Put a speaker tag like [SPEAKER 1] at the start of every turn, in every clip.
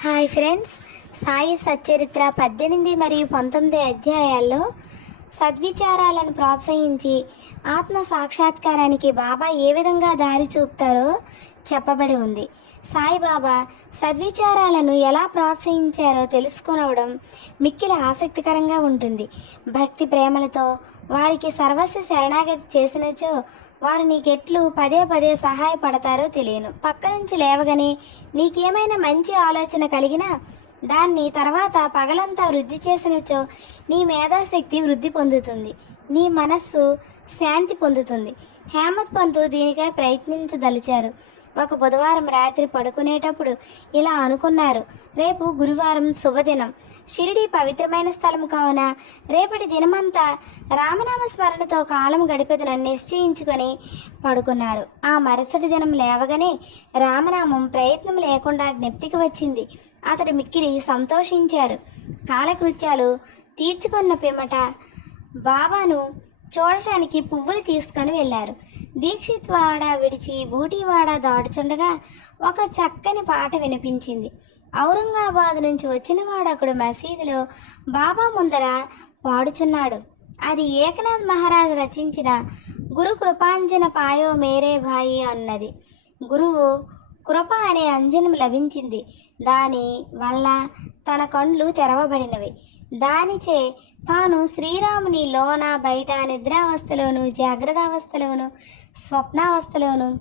[SPEAKER 1] Hi friends Sai Satcharitra పద్దెనిమిది మరియు పంతొమ్మిది అధ్యాయాల్లో సద్విచారాలను ప్రోత్సహించి ఆత్మ సాక్షాత్కారానికి బాబా ఏ విధంగా దారి చూపుతారో చెప్పబడి ఉంది. సాయిబాబా సద్విచారాలను ఎలా ప్రోత్సహించారో తెలుసుకునవడం మిక్కిలి ఆసక్తికరంగా ఉంటుంది. భక్తి ప్రేమలతో వారికి సర్వస్వ శరణాగతి చేసినచో వారు నీకెట్లు పదే పదే సహాయపడతారో తెలియను. పక్క నుంచి లేవగానే నీకేమైనా మంచి ఆలోచన కలిగినా దాన్ని తర్వాత పగలంతా వృద్ధి చేసినచో నీ మేధాశక్తి వృద్ధి పొందుతుంది. నీ మనస్సు శాంతి పొందుతుంది. హేమత్ పంతు దీనికై ప్రయత్నించదలిచారు. ఒక బుధవారం రాత్రి పడుకునేటప్పుడు ఇలా అనుకున్నారు. రేపు గురువారం శుభదినం. షిరిడి పవిత్రమైన స్థలం కావున రేపటి దినమంతా రామనామ స్మరణతో కాలం గడిపేదనని నిశ్చయించుకొని పడుకున్నారు. ఆ మరుసటి దినం లేవగానే రామనామం ప్రయత్నం లేకుండా జ్ఞప్తికి వచ్చింది. అతడు మిక్కిరి సంతోషించారు. కాలకృత్యాలు తీర్చుకున్న పిమ్మట బాబాను చూడటానికి పువ్వులు తీసుకొని వెళ్ళారు. దీక్షిత్ వాడ విడిచి బూటీవాడ దాడుచుండగా ఒక చక్కని పాట వినిపించింది. ఔరంగాబాద్ నుంచి వచ్చిన వాడొకడు మసీదులో బాబా ముందర పాడుచున్నాడు. అది ఏకనాథ్ మహారాజ్ రచించిన గురు కృపాంజన పాయో మేరే భాయి అన్నది. గురువు కృప అనే అంజనం లభించింది. దాని వల్ల తన కండ్లు తెరవబడినవి. దానిచే తాను శ్రీరాముని లోన బయట నిద్రావస్థలోను జాగ్రత్తావస్థలోను స్వప్నావస్థలోను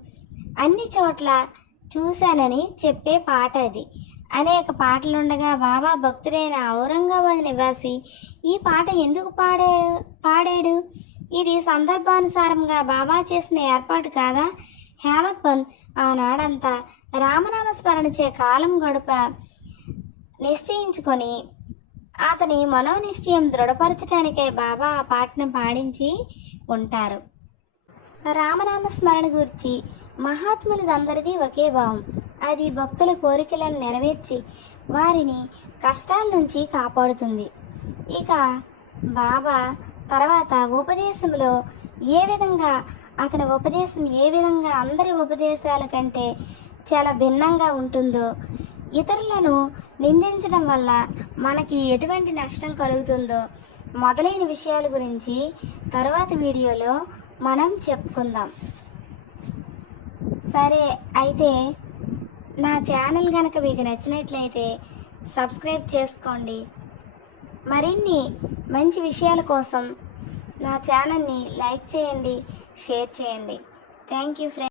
[SPEAKER 1] అన్ని చోట్ల చూశానని చెప్పే పాట అది. అనేక పాటలుండగా బాబా భక్తుడైన ఔరంగాబాద్ నివాసి ఈ పాట ఎందుకు పాడాడు? పాడాడు? ఇది సందర్భానుసారంగా బాబా చేసిన ఏర్పాటు కాదా? హేమత్ పంత్ ఆనాడంతా రామనామ స్మరణచే కాలం గడుప నిశ్చయించుకొని అతని మనోనిశ్చయం దృఢపరచడానికే బాబా ఆ పాటను పాడించి ఉంటారు. రామనామ స్మరణ గురించి మహాత్ములదందరిది ఒకే భావం. అది భక్తుల కోరికలను నెరవేర్చి వారిని కష్టాల నుంచి కాపాడుతుంది. ఇక బాబా తర్వాత ఉపదేశంలో ఏ విధంగా అతని ఉపదేశం ఏ విధంగా అందరి ఉపదేశాల కంటే చాలా భిన్నంగా ఉంటుందో ఇతరులను నిందించడం వల్ల మనకి ఎటువంటి నష్టం కలుగుతుందో మొదలైన విషయాల గురించి తర్వాత వీడియోలో మనం చెప్పుకుందాం. సరే అయితే నా ఛానల్ కనుక మీకు నచ్చినట్లయితే సబ్స్క్రైబ్ చేసుకోండి. మరిన్ని మంచి విషయాల కోసం నా ఛానల్ని లైక్ చేయండి షేర్ చేయండి. Thank you friends